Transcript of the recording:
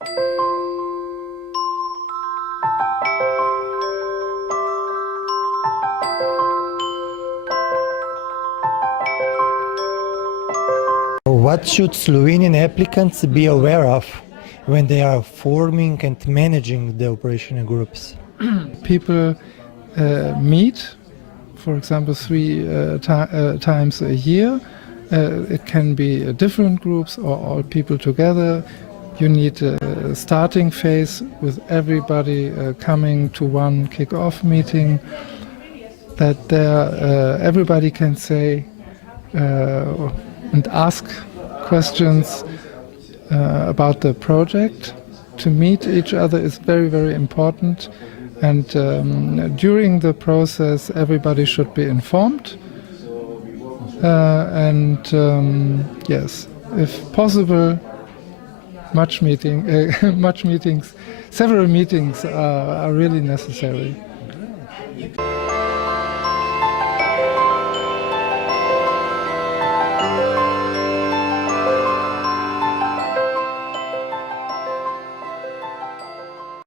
What should Slovenian applicants be aware of when they are forming and managing the operational groups? People meet, for example, 3 times a year. It can be different groups or all people together. You need a starting phase with everybody coming to one kick-off meeting, that everybody can say and ask questions about the project. To meet each other is very, very important, and during the process everybody should be informed, and yes, if possible, several meetings are really necessary.